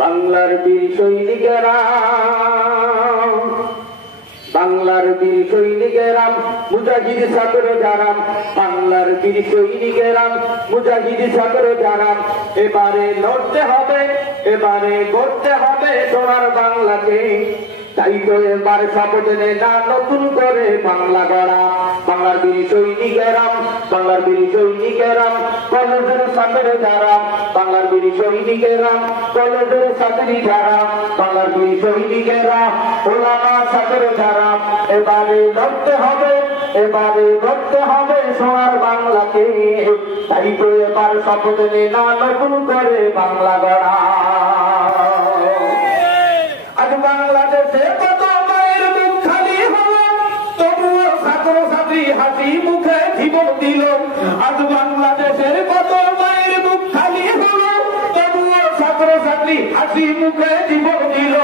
বাংলার বীর সৈনিকেরা, বাংলার বীর সৈনিকেরা, মুজাহিদ ছাত্র যারা, বাংলার বীর সৈনিকেরা, মুজাহিদ ছাত্র যারা, এবারে লড়তে হবে, এবারে করতে হবে সোনার বাংলাকে। তাই তো এবার শপথ নে না নতুন করে বাংলা গড়া। বাংলার বীর সৈনিকেরা, বাংলার বীর সৈনিকেরা, কলেজের ছাত্র যারা, বাংলার বীর সৈনিকেরা, কলেজের ছাত্রী যারা, বাংলার বীর সৈনিকেরা, ওলামা ছাত্র যারা, এবারে লড়তে হবে, এবারে করতে হবে সোনার বাংলাকে। তাই তো এবার শপথ নে না নতুন করে বাংলা গড়া। আজ বাংলাদেশে কত মায়ের মুখ খালি হলো, তবুও ছাত্র ছাত্রী হাসি মুখে জীবন দিল। আজ বাংলাদেশের কত মায়ের মুখ খালি হলো, তবুও ছাত্র ছাত্রী হাসি মুখে জীবন দিল।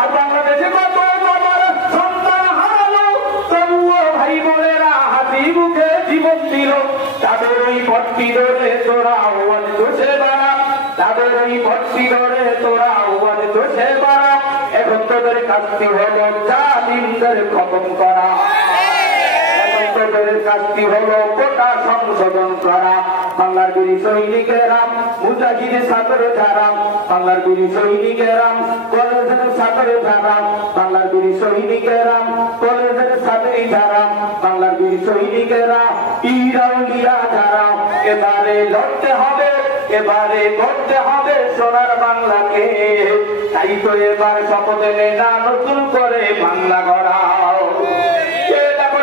আর বাংলাদেশে কত বাবার সন্তান হারালো, তবুও ভাই বোনেরা হাসি মুখে জীবন দিল। তাদের ওই পথটি ধরে তোরা আওয়াজ তোষে বাড়া, তাদের ওই পথটি ধরে তোরা আওয়াজ তোষে বাড়া। এখন তোদের কাজটি হলো জালিমদের খতম করা, এখন তোদের কাজটি হলো কোটা সংশোধন করা। বাংলার বীর সৈনিকেরা, মুজাহিদ ছাত্র যারা, বাংলার বীর সৈনিকেরা, কলেজের ছাত্র যারা, বাংলার বীর সৈনিকেরা, কলেজের ছাত্রী যারা, বাংলার বীর সৈনিকেরা, ইরাউলিয়া যারা, এবারে লড়তে হবে, এবারে করতে হবে সোনার বাংলাকে। তাই তো এবার শপথ নে না নতুন করে বাংলা গড়া।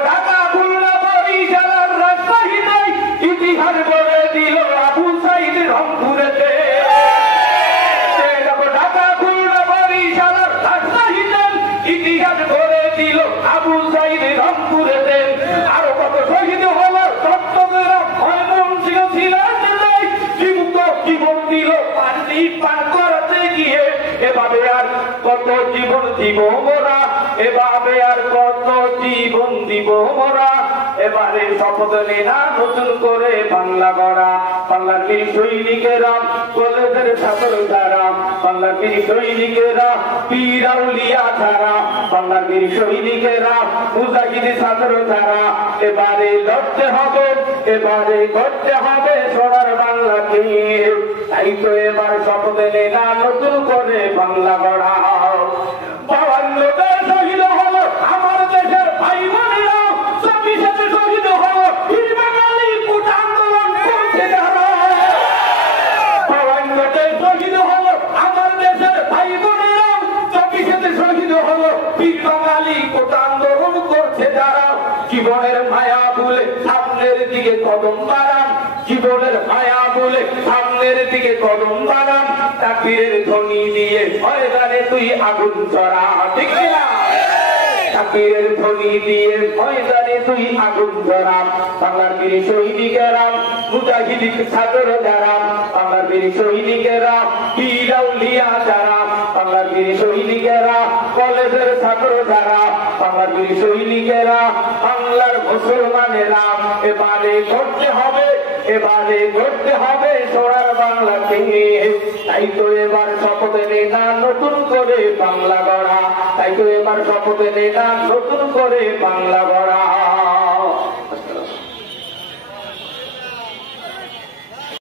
ঢাকা খুলনা বরিশালের রাজশাহীতে ইতিহাস গড়ে দিল আবু সাইদ রংপুরেতে। ঢাকা খুলনা বরিশালের রাজশাহীতে ইতিহাস গড়ে দিল আবু সাইদ রংপুরেতে। আরো কত শহীদ হলো চট্টগ্রাম ময়মনসিংহ সিলেটে, জীবন দিল পানি পান করতে গিয়ে। এভাবে আর কত জীবন দিব মোরা, এভাবে আর কত জীবন দিব মোরা। এবারে শপথ নে না নতুন করে বাংলা গড়া। বাংলার বীর সৈনিকেরা, কলেজের ছাত্র যারা, বাংলার বীর সৈনিকেরা, পীর আউলিয়া যারা, বাংলার বীর সৈনিকেরা, মুজাহিদ ছাত্র যারা, এবারে লড়তে হবে, এবারে করতে হবে সোনার বাংলাকে। তাই তো এবার শপথ নে না নতুন করে বাংলা গড়া। 52 শহীদ হলো আমার দেশের ভাই বোনেরা, 24 শহীদ হলো বীর বাঙালি কোটা আন্দোলন করছে যারা। 52 শহীদ হলো আমার দেশের ভাই বোনেরা, 24 শহীদ হলো বীর বাঙালি কোটা আন্দোলন করছে যারা। জীবনের মায়া ভুলে সামনের দিকে কদম বাড়ান, জীবনের মায়া বলে সামনের দিকে কদম বাড়ান। তাকবীরের ধ্বনি দিয়ে ময়দানে তুই আগুন চড়া, ঠিক না? তাকবীরের ধ্বনি দিয়ে ময়দানে তুই আগুন চড়া। বাংলার বীর সৈনিকেরা, মুজাহিদ ছাত্র যারা, বাংলার বীর সৈনিকেরা, পীর আউলিয়া যারা, বাংলার বীর সৈনিকেরা, কলেজের ছাত্র যারা, বাংলার বীর সৈনিকেরা, বাংলার মুসলমানেরা, এবারে করতে হবে, এবারে করতে হবে সোনার বাংলাকে। তাই তো এবার শপথ নে না নতুন করে বাংলা গড়া। তাই তো এবার শপথ নে না নতুন করে বাংলা গড়া।